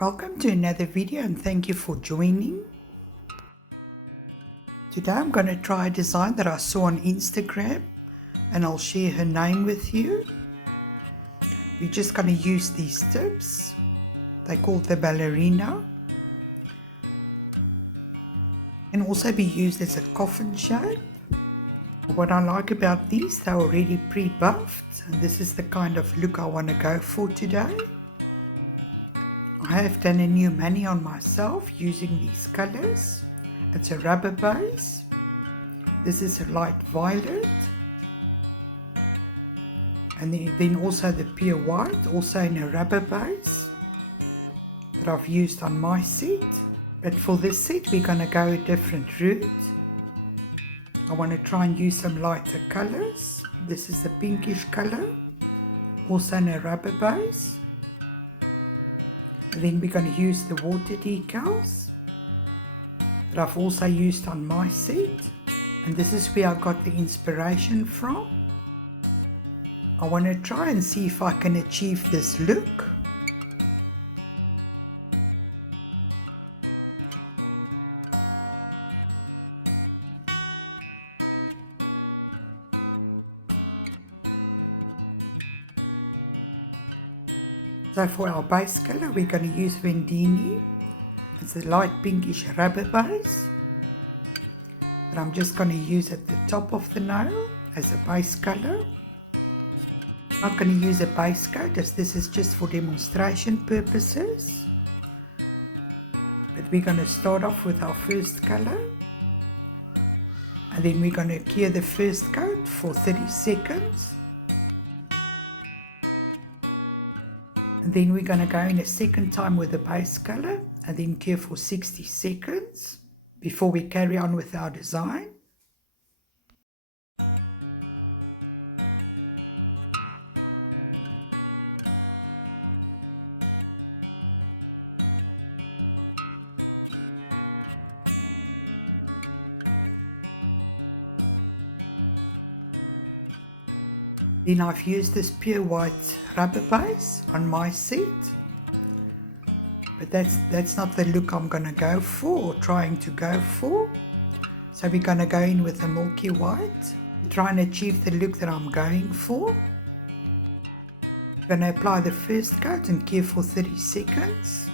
Welcome to another video and thank you for joining. Today I'm going to try a design that I saw on Instagram and I'll share her name with you. We're just going to use these tips. They're called the ballerina. And also be used as a coffin shape. What I like about these, they're already pre-buffed. This is the kind of look I want to go for today. I have done a new mani on myself using these colors. It's a rubber base. This is a light violet. And then also the pure white, also in a rubber base that I've used on my set. But for this set we're going to go a different route. I want to try and use some lighter colors. This is the pinkish color, also in a rubber base. Then we're going to use the water decals that I've also used on my set, and this is where I got the inspiration from. I want to try and see if I can achieve this look. So for our base color we're going to use Vendeeni. It's a light pinkish rubber base that I'm just going to use at the top of the nail as a base color. I'm not going to use a base coat as this is just for demonstration purposes. But we're going to start off with our first color. And then we're going to cure the first coat for 30 seconds. Then we're going to go in a second time with the base color and then cure for 60 seconds before we carry on with our design. Then I've used this pure white rubber base on my set, but that's not the look I'm going to go for or trying to go for. So we're going to go in with the Milky White, try and achieve the look that I'm going for. I'm going to apply the first coat and cure for 30 seconds.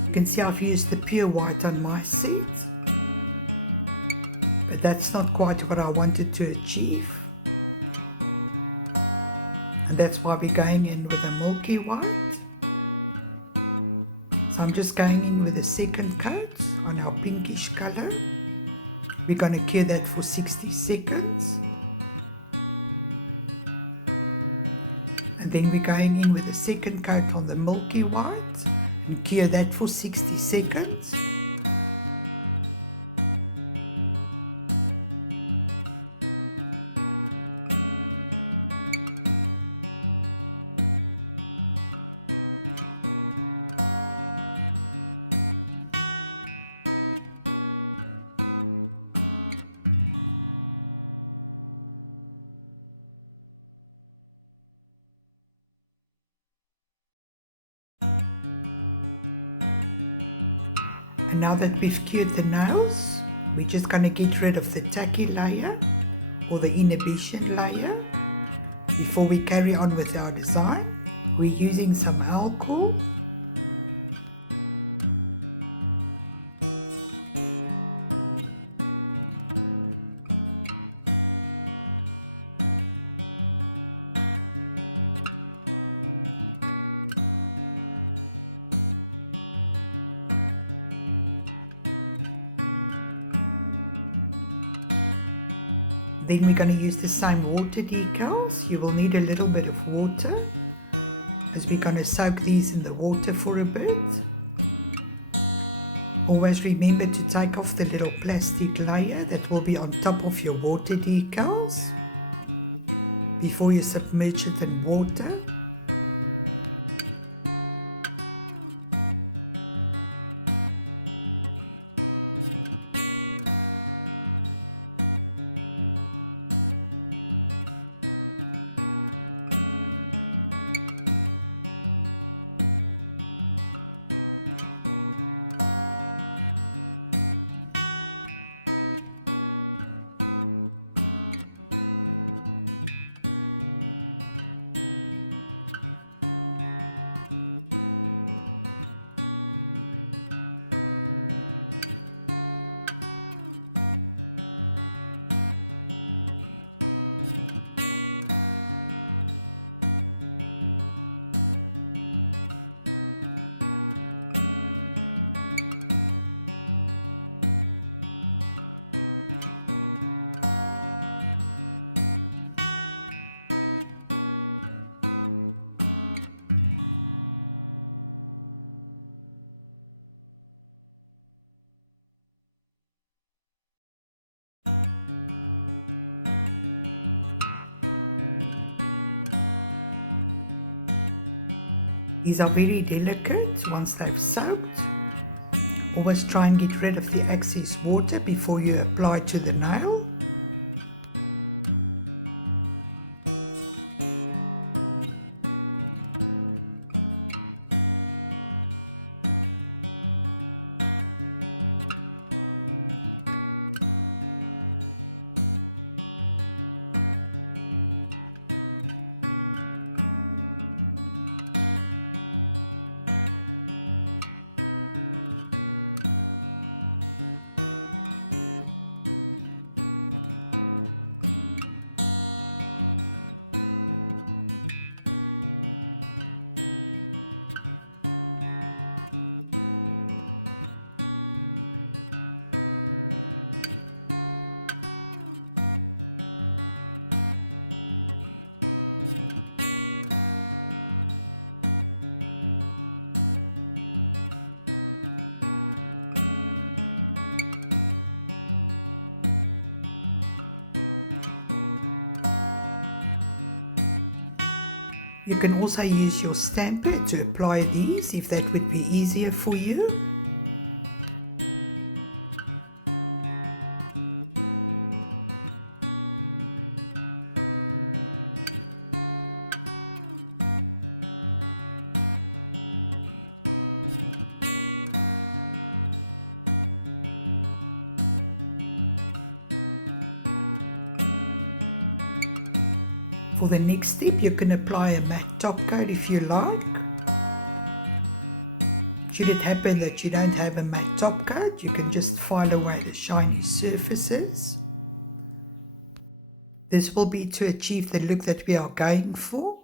You can see I've used the pure white on my set, but that's not quite what I wanted to achieve, and that's why we're going in with the Milky White. So I'm just going in with a second coat on our pinkish color. We're going to cure that for 60 seconds, and then we're going in with a second coat on the Milky White and cure that for 60 seconds. Now that we've cured the nails, we're just going to get rid of the tacky layer or the inhibition layer before we carry on with our design. We're using some alcohol. Then we're going to use the same water decals. You will need a little bit of water as we're going to soak these in the water for a bit. Always remember to take off the little plastic layer that will be on top of your water decals before you submerge it in water. These are very delicate once they've soaked. Always try and get rid of the excess water before you apply to the nail. You can also use your stamper to apply these if that would be easier for you. For the next step, you can apply a matte top coat if you like. Should it happen that you don't have a matte top coat, you can just file away the shiny surfaces. This will be to achieve the look that we are going for.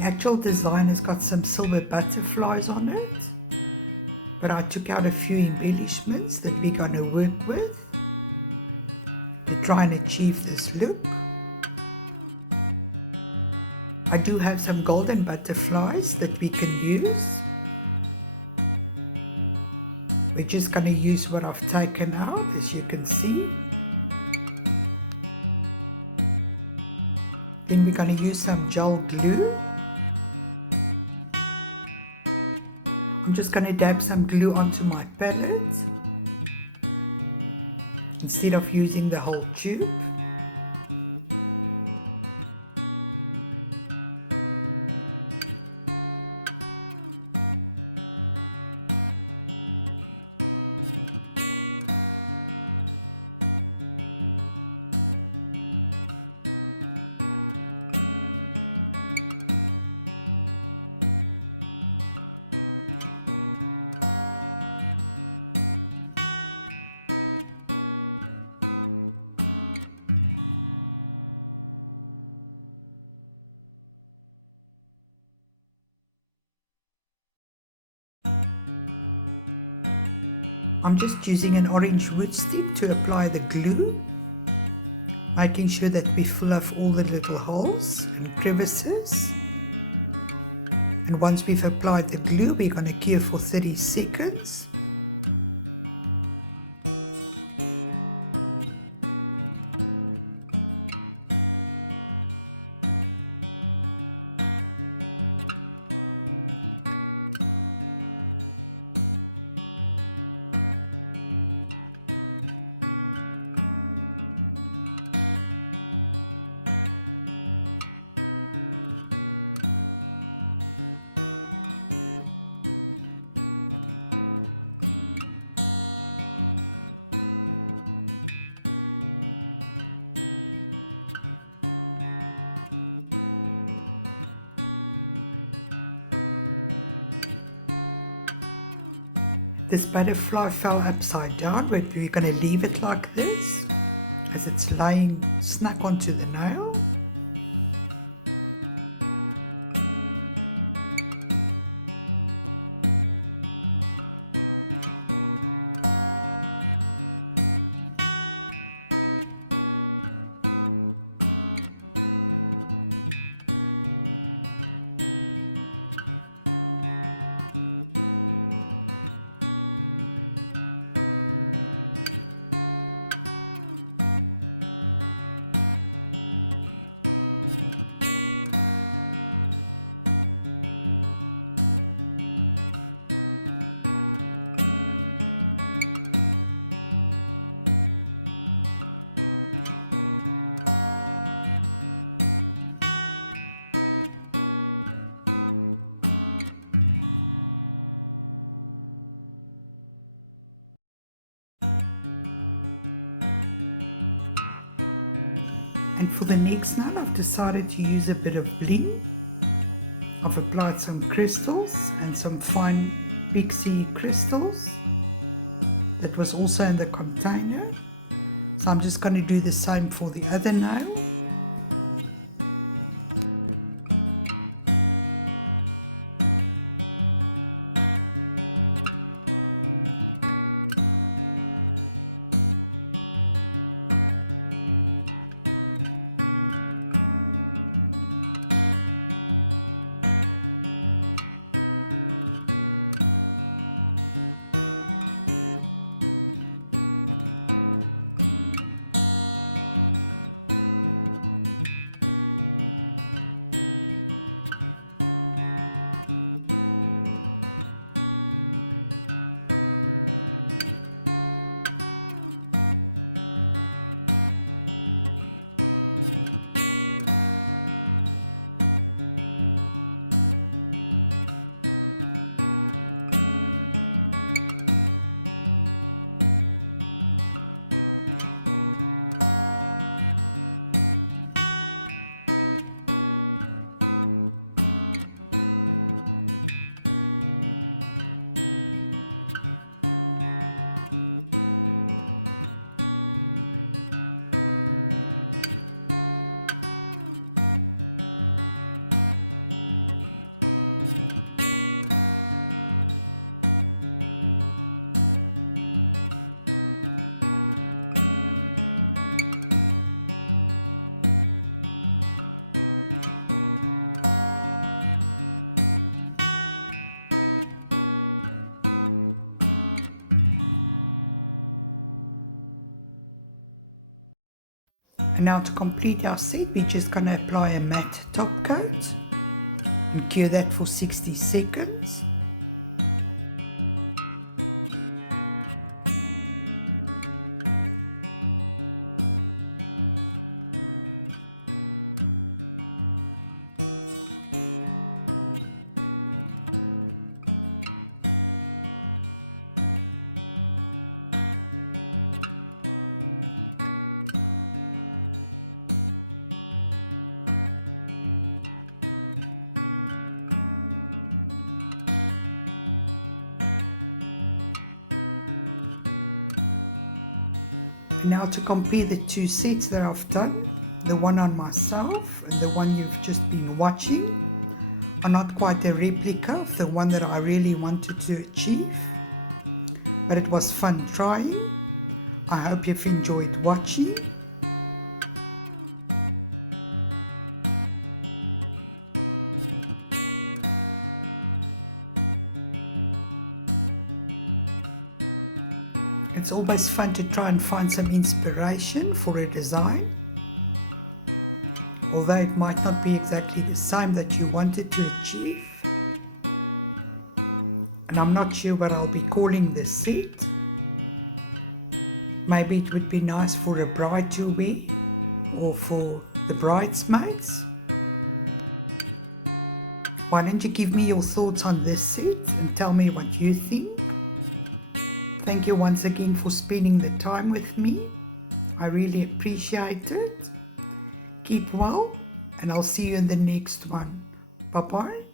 Actual design has got some silver butterflies on it, but I took out a few embellishments that we're going to work with to try and achieve this look. I do have some golden butterflies that we can use. We're just going to use what I've taken out, as you can see. Then we're going to use some gel glue. I'm just going to dab some glue onto my palette instead of using the whole tube. I'm just using an orange wood stick to apply the glue, making sure that we fill up all the little holes and crevices. And once we've applied the glue, we're going to cure for 30 seconds. This butterfly fell upside down, but we're going to leave it like this as it's laying snug onto the nail. For the next nail, I've decided to use a bit of bling. I've applied some crystals and some fine pixie crystals that was also in the container. So I'm just going to do the same for the other nail. And now to complete our set, we're just going to apply a matte top coat and cure that for 60 seconds. Now to compare the two sets that I've done, the one on myself and the one you've just been watching, are not quite a replica of the one that I really wanted to achieve. but it was fun trying. I hope you've enjoyed watching. It's always fun to try and find some inspiration for a design, although it might not be exactly the same that you wanted to achieve. And I'm not sure what I'll be calling this set. Maybe it would be nice for a bride to wear, or for the bridesmaids. Why don't you give me your thoughts on this set and tell me what you think. Thank you once again for spending the time with me. I really appreciate it. Keep well, and I'll see you in the next one. Bye-bye.